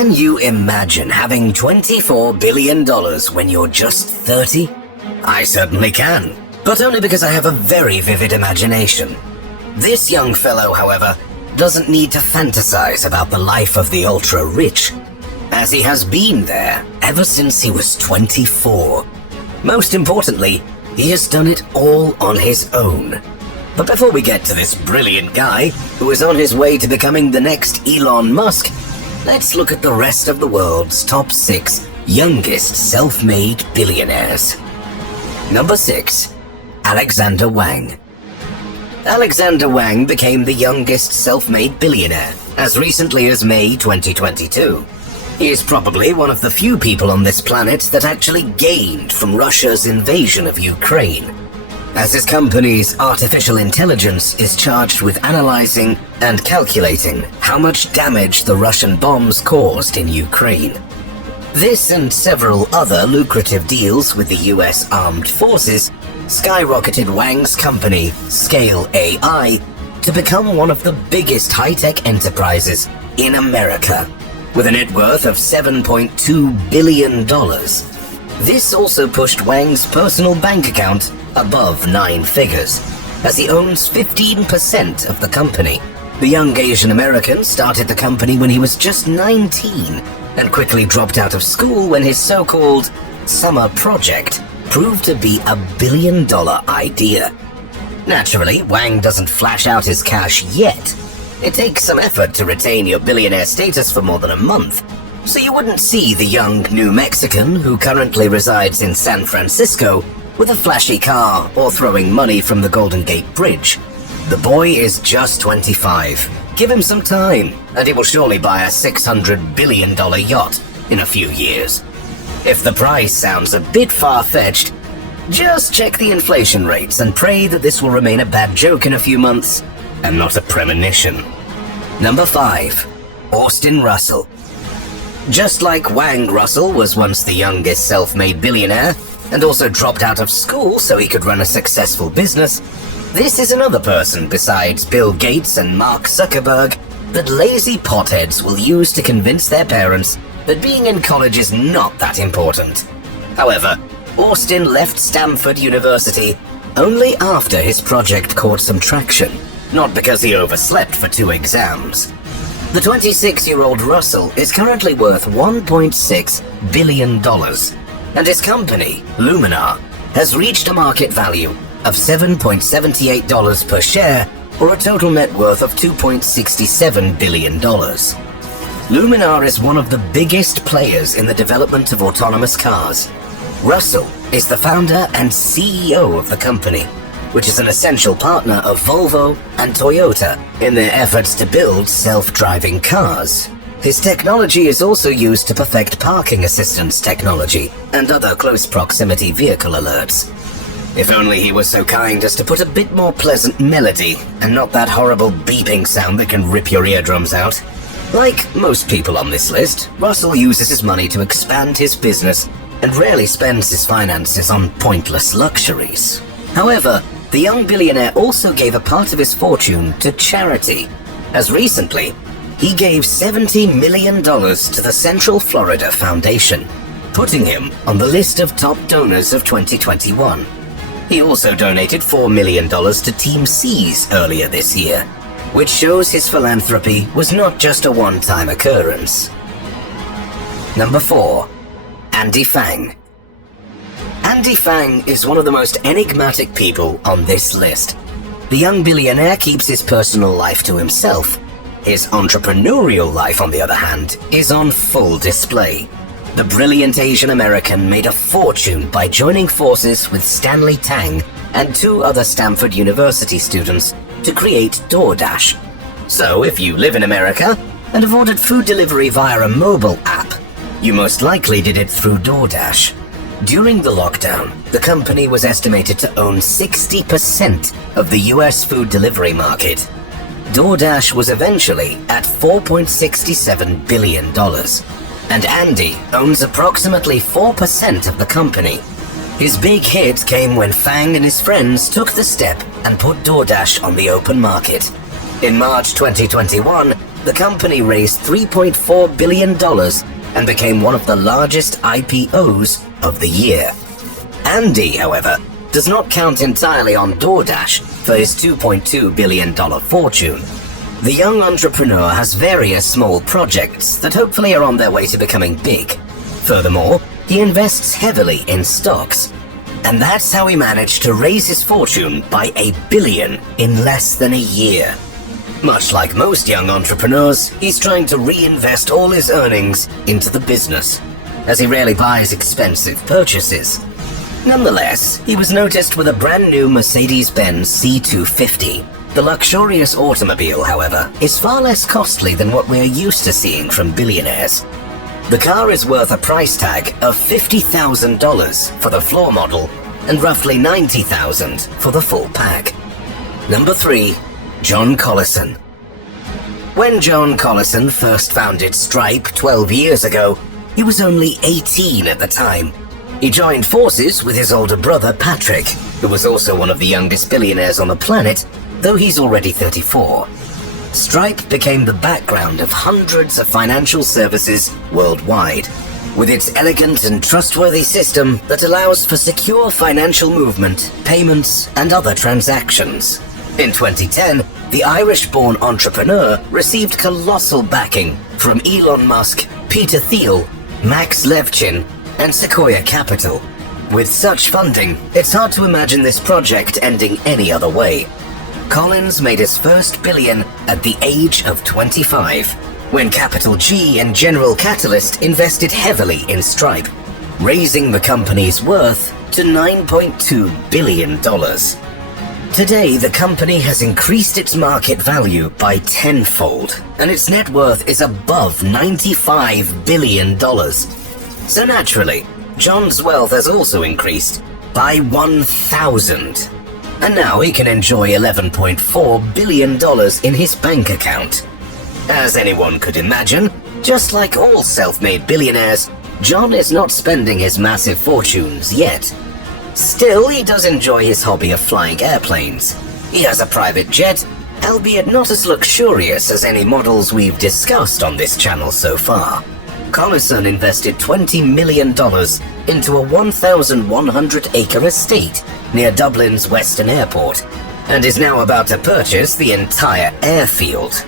Can you imagine having $24 billion when you're just 30? I certainly can, but only because I have a very vivid imagination. This young fellow, however, doesn't need to fantasize about the life of the ultra-rich, as he has been there ever since he was 24. Most importantly, he has done it all on his own. But before we get to this brilliant guy who is on his way to becoming the next Elon Musk, let's look at the rest of the world's top 6 youngest self-made billionaires. Number 6. Alexander Wang. Alexander Wang became the youngest self-made billionaire as recently as May 2022. He is probably one of the few people on this planet that actually gained from Russia's invasion of Ukraine, as his company's artificial intelligence is charged with analyzing and calculating how much damage the Russian bombs caused in Ukraine. This and several other lucrative deals with the US Armed Forces skyrocketed Wang's company, Scale AI, to become one of the biggest high-tech enterprises in America, with a net worth of $7.2 billion. This also pushed Wang's personal bank account above 9 figures, as he owns 15% of the company. The young Asian American started the company when he was just 19 and quickly dropped out of school when his so-called summer project proved to be a billion-dollar idea. Naturally, Wang doesn't flash out his cash yet. It takes some effort to retain your billionaire status for more than a month, so you wouldn't see the young New Mexican who currently resides in San Francisco with a flashy car or throwing money from the Golden Gate Bridge. The boy is just 25. Give him some time, and he will surely buy a $600 billion yacht in a few years. If the price sounds a bit far-fetched, just check the inflation rates and pray that this will remain a bad joke in a few months and not a premonition. Number 5. Austin Russell. Just like Wang, Russell was once the youngest self-made billionaire and also dropped out of school so he could run a successful business, this is another person besides Bill Gates and Mark Zuckerberg that lazy potheads will use to convince their parents that being in college is not that important. However, Austin left Stanford University only after his project caught some traction, not because he overslept for 2 exams. The 26-year-old Russell is currently worth $1.6 billion, and his company, Luminar, has reached a market value of $7.78 per share, or a total net worth of $2.67 billion. Luminar is one of the biggest players in the development of autonomous cars. Russell is the founder and CEO of the company, which is an essential partner of Volvo and Toyota in their efforts to build self-driving cars. His technology is also used to perfect parking assistance technology and other close proximity vehicle alerts. If only he was so kind as to put a bit more pleasant melody and not that horrible beeping sound that can rip your eardrums out. Like most people on this list, Russell uses his money to expand his business and rarely spends his finances on pointless luxuries. However, the young billionaire also gave a part of his fortune to charity, as recently, he gave $70 million to the Central Florida Foundation, putting him on the list of top donors of 2021. He also donated $4 million to Team C's earlier this year, which shows his philanthropy was not just a one-time occurrence. Number 4. Andy Fang. Andy Fang is one of the most enigmatic people on this list. The young billionaire keeps his personal life to himself. His entrepreneurial life, on the other hand, is on full display. The brilliant Asian American made a fortune by joining forces with Stanley Tang and 2 other Stanford University students to create DoorDash. So if you live in America and have ordered food delivery via a mobile app, you most likely did it through DoorDash. During the lockdown, the company was estimated to own 60% of the US food delivery market. DoorDash was eventually at $4.67 billion, and Andy owns approximately 4% of the company. His big hit came when Fang and his friends took the step and put DoorDash on the open market. In March 2021, the company raised $3.4 billion and became one of the largest IPOs of the year. Andy, however, does not count entirely on DoorDash for his $2.2 billion fortune. The young entrepreneur has various small projects that hopefully are on their way to becoming big. Furthermore, he invests heavily in stocks. And that's how he managed to raise his fortune by $1 billion in less than a year. Much like most young entrepreneurs, he's trying to reinvest all his earnings into the business, as he rarely buys expensive purchases. Nonetheless, he was noticed with a brand new Mercedes-Benz C250. The luxurious automobile, however, is far less costly than what we're used to seeing from billionaires. The car is worth a price tag of $50,000 for the floor model and roughly $90,000 for the full pack. Number 3. John Collison. When John Collison first founded Stripe 12 years ago, he was only 18 at the time. He joined forces with his older brother Patrick, who was also one of the youngest billionaires on the planet, though he's already 34. Stripe became the background of hundreds of financial services worldwide, with its elegant and trustworthy system that allows for secure financial movement, payments, and other transactions. In 2010, the Irish-born entrepreneur received colossal backing from Elon Musk, Peter Thiel, Max Levchin, and Sequoia Capital. With such funding, it's hard to imagine this project ending any other way. Collins made his first billion at the age of 25, when Capital G and General Catalyst invested heavily in Stripe, raising the company's worth to $9.2 billion. Today, the company has increased its market value by tenfold, and its net worth is above $95 billion. So naturally, John's wealth has also increased by 1,000. And now he can enjoy $11.4 billion in his bank account. As anyone could imagine, just like all self-made billionaires, John is not spending his massive fortunes yet. Still, he does enjoy his hobby of flying airplanes. He has a private jet, albeit not as luxurious as any models we've discussed on this channel so far. Collison invested $20 million into a 1,100-acre estate near Dublin's Western Airport, and is now about to purchase the entire airfield.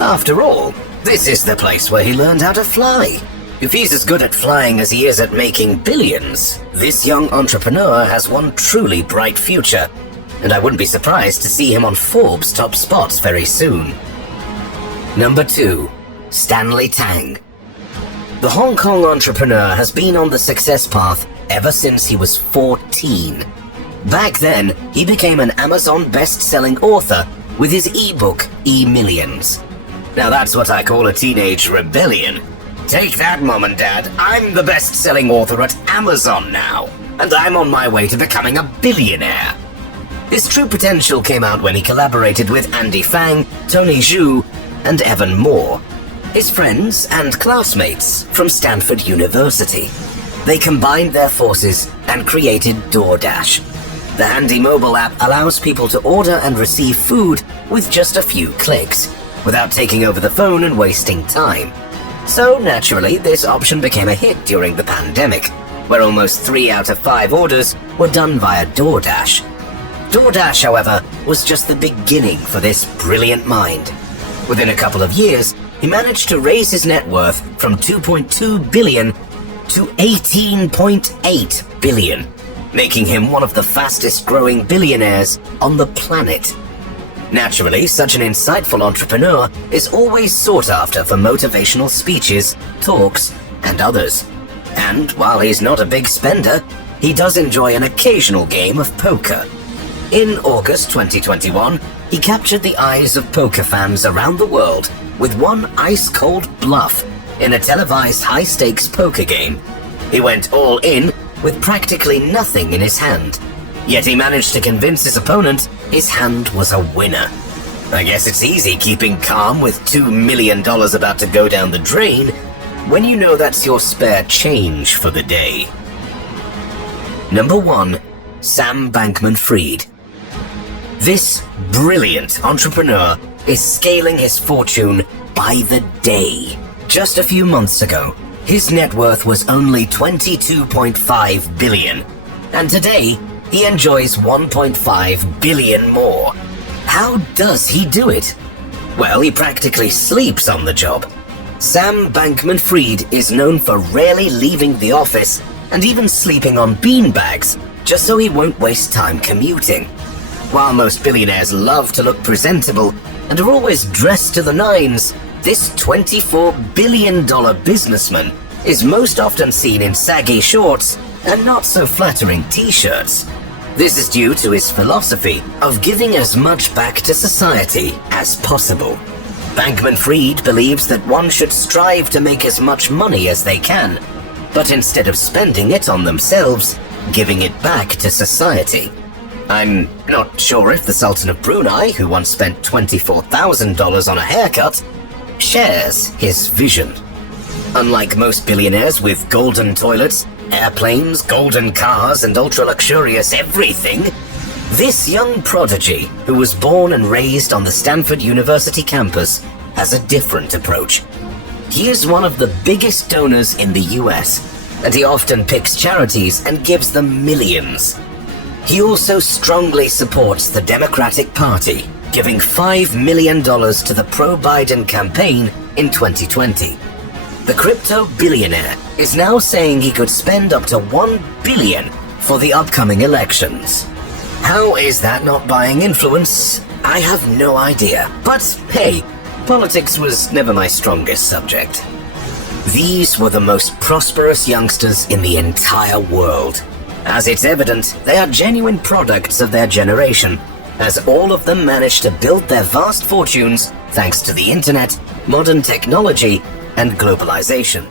After all, this is the place where he learned how to fly. If he's as good at flying as he is at making billions, this young entrepreneur has one truly bright future, and I wouldn't be surprised to see him on Forbes' top spots very soon. Number 2. Stanley Tang. The Hong Kong entrepreneur has been on the success path ever since he was 14. Back then, he became an Amazon best-selling author with his ebook, E-Millions. Now that's what I call a teenage rebellion. Take that, Mom and Dad, I'm the best-selling author at Amazon now, and I'm on my way to becoming a billionaire. His true potential came out when he collaborated with Andy Fang, Tony Zhu, and Evan Moore, his friends and classmates from Stanford University. They combined their forces and created DoorDash. The handy mobile app allows people to order and receive food with just a few clicks, without taking over the phone and wasting time. So naturally, this option became a hit during the pandemic, where almost 3 out of 5 orders were done via DoorDash. DoorDash, however, was just the beginning for this brilliant mind. Within a couple of years, he managed to raise his net worth from $2.2 billion to $18.8 billion, making him one of the fastest growing billionaires on the planet. Naturally, such an insightful entrepreneur is always sought after for motivational speeches, talks, and others. And while he's not a big spender, he does enjoy an occasional game of poker. In August 2021, he captured the eyes of poker fans around the world with one ice-cold bluff in a televised high-stakes poker game. He went all in with practically nothing in his hand, yet he managed to convince his opponent his hand was a winner. I guess it's easy keeping calm with $2 million about to go down the drain when you know that's your spare change for the day. Number 1. Sam Bankman-Fried. This brilliant entrepreneur is scaling his fortune by the day. Just a few months ago, his net worth was only $22.5 billion, and today he enjoys $1.5 billion more. How does he do it? Well, he practically sleeps on the job. Sam Bankman-Fried is known for rarely leaving the office and even sleeping on beanbags, just so he won't waste time commuting. While most billionaires love to look presentable and are always dressed to the nines, this $24 billion businessman is most often seen in saggy shorts and not so flattering t-shirts. This is due to his philosophy of giving as much back to society as possible. Bankman-Fried believes that one should strive to make as much money as they can, but instead of spending it on themselves, giving it back to society. I'm not sure if the Sultan of Brunei, who once spent $24,000 on a haircut, shares his vision. Unlike most billionaires with golden toilets, airplanes, golden cars, and ultra-luxurious everything, this young prodigy, who was born and raised on the Stanford University campus, has a different approach. He is one of the biggest donors in the US, and he often picks charities and gives them millions. He also strongly supports the Democratic Party, giving $5 million to the pro-Biden campaign in 2020. The crypto billionaire is now saying he could spend up to $1 billion for the upcoming elections. How is that not buying influence? I have no idea. But hey, politics was never my strongest subject. These were the most prosperous youngsters in the entire world. As it's evident, they are genuine products of their generation, as all of them managed to build their vast fortunes thanks to the internet, modern technology, and globalization.